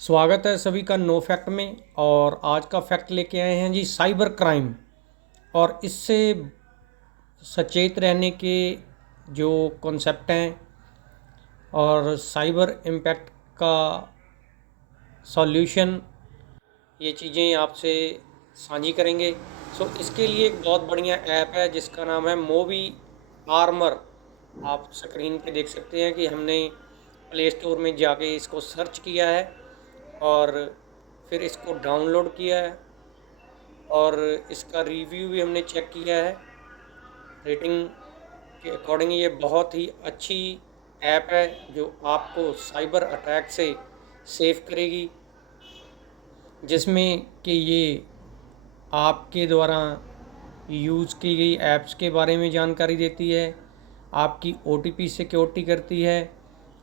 स्वागत है सभी का नो फैक्ट में। और आज का फैक्ट लेके आए हैं जी साइबर क्राइम और इससे सचेत रहने के जो कॉन्सेप्ट हैं और साइबर इम्पैक्ट का सॉल्यूशन, ये चीज़ें आपसे साझी करेंगे। इसके लिए एक बहुत बढ़िया ऐप है जिसका नाम है मोवी आर्मर। आप स्क्रीन पे देख सकते हैं कि हमने प्ले स्टोर में जाके इसको सर्च किया है और फिर इसको डाउनलोड किया है और इसका रिव्यू भी हमने चेक किया है। रेटिंग के अकॉर्डिंग ये बहुत ही अच्छी ऐप है जो आपको साइबर अटैक से सेव करेगी, जिसमें कि ये आपके द्वारा यूज़ की गई ऐप्स के बारे में जानकारी देती है, आपकी ओटीपी सिक्योरिटी करती है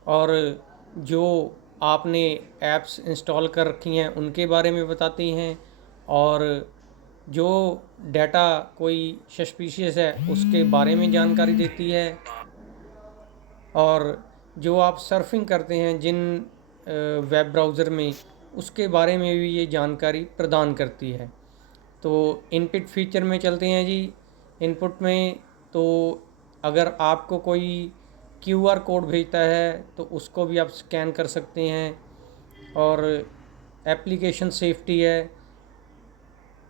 और जो आपने ऐप्स इंस्टॉल कर रखी हैं उनके बारे में बताती हैं, और जो डाटा कोई सस्पिशियस है उसके बारे में जानकारी देती है, और जो आप सर्फिंग करते हैं जिन वेब ब्राउज़र में उसके बारे में भी ये जानकारी प्रदान करती है। तो इनपुट फीचर में चलते हैं जी। इनपुट में तो अगर आपको कोई क्यूआर कोड भेजता है तो उसको भी आप स्कैन कर सकते हैं, और एप्लीकेशन सेफ्टी है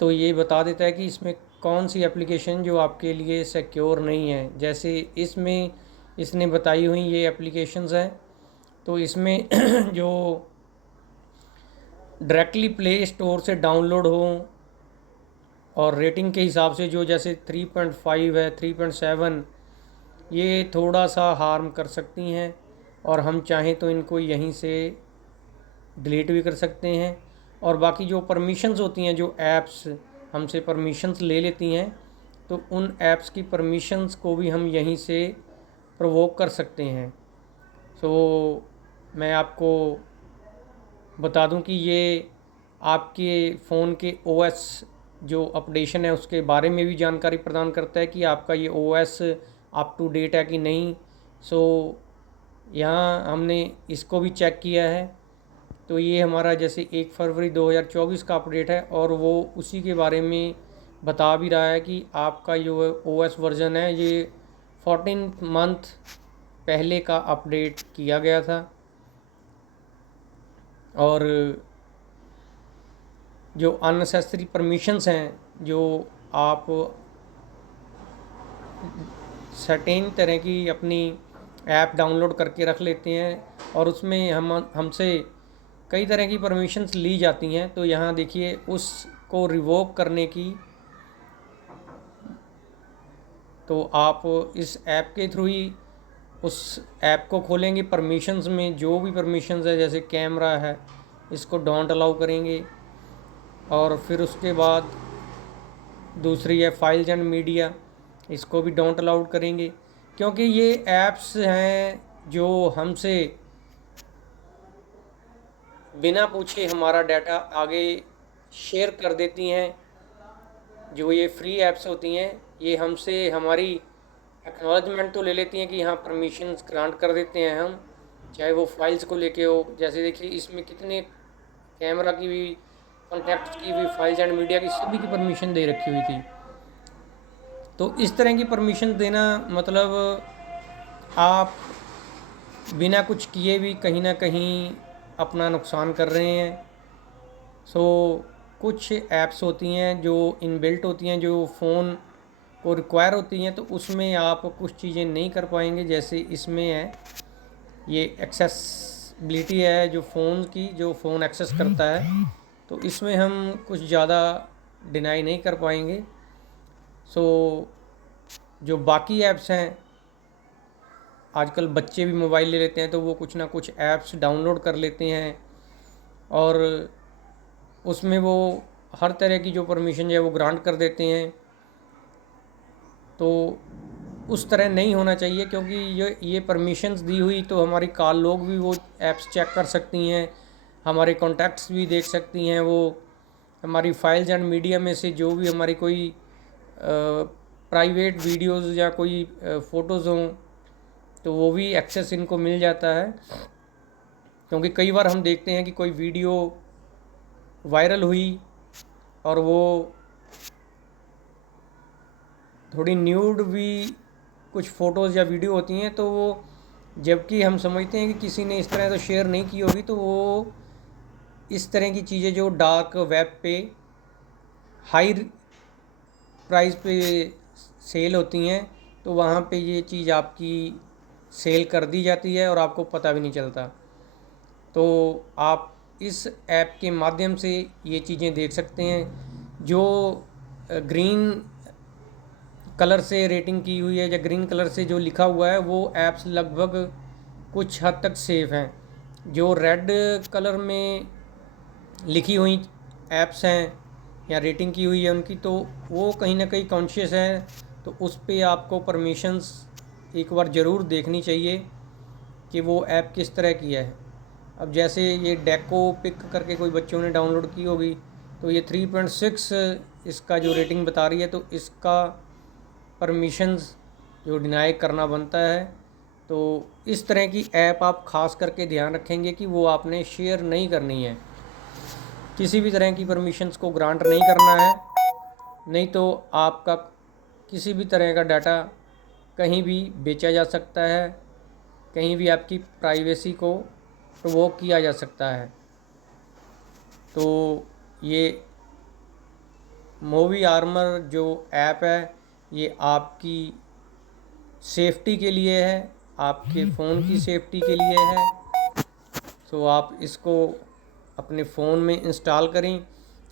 तो ये बता देता है कि इसमें कौन सी एप्लीकेशन जो आपके लिए सिक्योर नहीं है। जैसे इसमें इसने बताई हुई ये एप्लीकेशंस हैं, तो इसमें जो डायरेक्टली प्ले स्टोर से डाउनलोड हो और रेटिंग के हिसाब से जो जैसे 3.5 है, 3.7, ये थोड़ा सा हार्म कर सकती हैं और हम चाहें तो इनको यहीं से डिलीट भी कर सकते हैं। और बाकी जो परमिशंस होती हैं, जो ऐप्स हमसे परमिशंस ले लेती हैं, तो उन ऐप्स की परमिशंस को भी हम यहीं से प्रोवोक कर सकते हैं। मैं आपको बता दूं कि ये आपके फ़ोन के ओएस जो अपडेशन है उसके बारे में भी जानकारी प्रदान करता है कि आपका ये ओएस अप टू डेट है कि नहीं। यहाँ हमने इसको भी चेक किया है, तो ये हमारा जैसे 1 फरवरी 2024 का अपडेट है और वो उसी के बारे में बता भी रहा है कि आपका जो ओएस वर्जन है ये 14 मंथ पहले का अपडेट किया गया था। और जो अननेसेसरी परमिशंस हैं जो आप सर्टेन तरह की अपनी ऐप डाउनलोड करके रख लेते हैं और उसमें हमसे कई तरह की परमिशंस ली जाती हैं, तो यहाँ देखिए उसको रिवोक करने की, तो आप इस ऐप के थ्रू ही उस ऐप को खोलेंगे। परमिशंस में जो भी परमिशंस है जैसे कैमरा है इसको डोंट अलाउ करेंगे, और फिर उसके बाद दूसरी है फाइल्स एंड मीडिया, इसको भी डोंट अलाउड करेंगे, क्योंकि ये ऐप्स हैं जो हमसे बिना पूछे हमारा डाटा आगे शेयर कर देती हैं। जो ये फ्री ऐप्स होती हैं ये हमसे हमारी एक्नॉलेजमेंट तो ले लेती हैं कि हाँ परमिशंस ग्रांट कर देते हैं हम, चाहे वो फाइल्स को लेके हो। जैसे देखिए इसमें कितने कैमरा की भी, कॉन्टैक्ट्स की भी, फाइल्स एंड मीडिया की, सभी की परमिशन दे रखी हुई थी। तो इस तरह की परमिशन देना मतलब आप बिना कुछ किए भी कहीं ना कहीं अपना नुकसान कर रहे हैं। कुछ ऐप्स होती हैं जो इनबिल्ट होती हैं, जो फ़ोन को रिक्वायर होती हैं, तो उसमें आप कुछ चीज़ें नहीं कर पाएंगे। जैसे इसमें है ये एक्सेसिबिलिटी है जो फ़ोन की, जो फ़ोन एक्सेस करता है, तो इसमें हम कुछ ज़्यादा डिनाई नहीं कर पाएंगे। जो बाकी ऐप्स हैं, आजकल बच्चे भी मोबाइल ले लेते हैं तो वो कुछ ना कुछ ऐप्स डाउनलोड कर लेते हैं और उसमें वो हर तरह की जो परमिशन है वो ग्रांट कर देते हैं। तो उस तरह नहीं होना चाहिए, क्योंकि ये परमिशंस दी हुई तो हमारी कॉल लोग भी वो ऐप्स चेक कर सकती हैं, हमारे कॉन्टैक्ट्स भी देख सकती हैं, वो हमारी फाइल्स एंड मीडिया में से जो भी हमारी कोई प्राइवेट वीडियोस या कोई फ़ोटोज़ हों तो वो भी एक्सेस इनको मिल जाता है। क्योंकि कई बार हम देखते हैं कि कोई वीडियो वायरल हुई और वो थोड़ी न्यूड भी कुछ फ़ोटोज़ या वीडियो होती हैं, तो वो जबकि हम समझते हैं कि किसी ने इस तरह तो शेयर नहीं की होगी, तो वो इस तरह की चीज़ें जो डार्क वेब पे हाई प्राइस पे सेल होती हैं, तो वहाँ पे ये चीज़ आपकी सेल कर दी जाती है और आपको पता भी नहीं चलता। तो आप इस ऐप के माध्यम से ये चीज़ें देख सकते हैं। जो ग्रीन कलर से रेटिंग की हुई है या ग्रीन कलर से जो लिखा हुआ है, वो ऐप्स लगभग कुछ हद तक सेफ़ हैं। जो रेड कलर में लिखी हुई ऐप्स हैं या रेटिंग की हुई है उनकी, तो वो कहीं ना कहीं कॉन्शियस है, तो उस पे आपको परमिशंस एक बार ज़रूर देखनी चाहिए कि वो ऐप किस तरह की है। अब जैसे ये डेको पिक करके कोई बच्चों ने डाउनलोड की होगी, तो ये 3.6 इसका जो रेटिंग बता रही है, तो इसका परमिशंस जो डिनाई करना बनता है। तो इस तरह की ऐप आप ख़ास करके ध्यान रखेंगे कि वो आपने शेयर नहीं करनी है, किसी भी तरह की परमिशंस को ग्रांट नहीं करना है, नहीं तो आपका किसी भी तरह का डाटा कहीं भी बेचा जा सकता है, कहीं भी आपकी प्राइवेसी को प्रोवोक किया जा सकता है। तो ये मूवी आर्मर जो ऐप है, ये आपकी सेफ्टी के लिए है, आपके फ़ोन की सेफ्टी के लिए है। तो आप इसको अपने फ़ोन में इंस्टॉल करें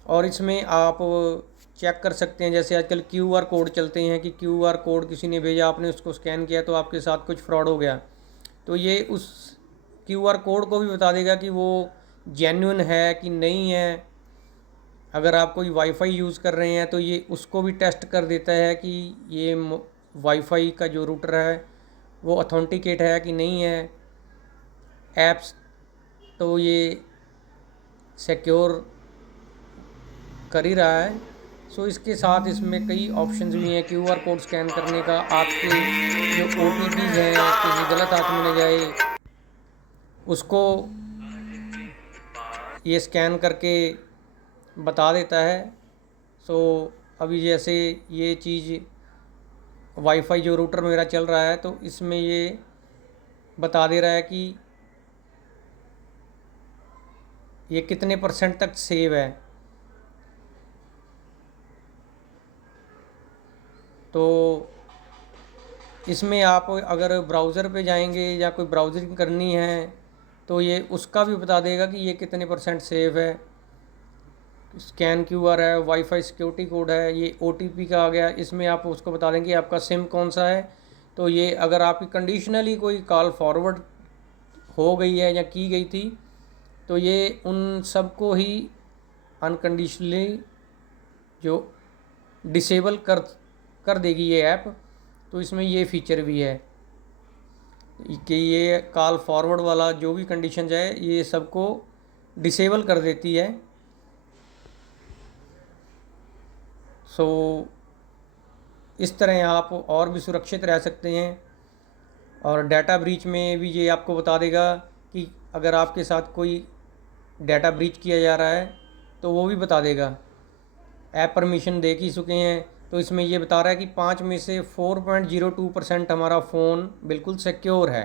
और इसमें आप चेक कर सकते हैं, जैसे आजकल QR कोड चलते हैं कि QR कोड किसी ने भेजा, आपने उसको स्कैन किया तो आपके साथ कुछ फ्रॉड हो गया, तो ये उस QR कोड को भी बता देगा कि वो जेन्युइन है कि नहीं है। अगर आप कोई वाईफाई यूज़ कर रहे हैं तो ये उसको भी टेस्ट कर देता है कि ये वाईफाई का जो रूटर है वो ऑथेंटिकेट है कि नहीं है। ऐप्स तो ये सिक्योर कर ही रहा है। सो इसके साथ इसमें कई ऑप्शंस भी हैं QR कोड स्कैन करने का, आपके जो OTPs हैं किसी गलत हाथ में न जाए उसको ये स्कैन करके बता देता है। सो अभी जैसे ये चीज़ वाईफाई जो रूटर मेरा चल रहा है, तो इसमें ये बता दे रहा है कि ये कितने % तक सेव है। तो इसमें आप अगर ब्राउज़र पे जाएंगे या कोई ब्राउज़िंग करनी है तो ये उसका भी बता देगा कि ये कितने % सेव है। स्कैन QR है, वाईफाई सिक्योरिटी कोड है, ये OTP का आ गया, इसमें आप उसको बता देंगे आपका सिम कौन सा है। तो ये अगर आपकी कंडीशनली कोई कॉल फॉरवर्ड हो गई है या की गई थी, तो ये उन सबको ही अनकंडीशनली जो डिसेबल कर देगी ये ऐप। तो इसमें ये फीचर भी है कि ये कॉल फॉरवर्ड वाला जो भी कंडीशन है ये सबको डिसेबल कर देती है। सो इस तरह आप और भी सुरक्षित रह सकते हैं। और डाटा ब्रीच में भी ये आपको बता देगा कि अगर आपके साथ कोई डाटा ब्रीच किया जा रहा है तो वो भी बता देगा। ऐप परमिशन दे ही चुके हैं, तो इसमें ये बता रहा है कि 5 में से 4.02% हमारा फ़ोन बिल्कुल सिक्योर है।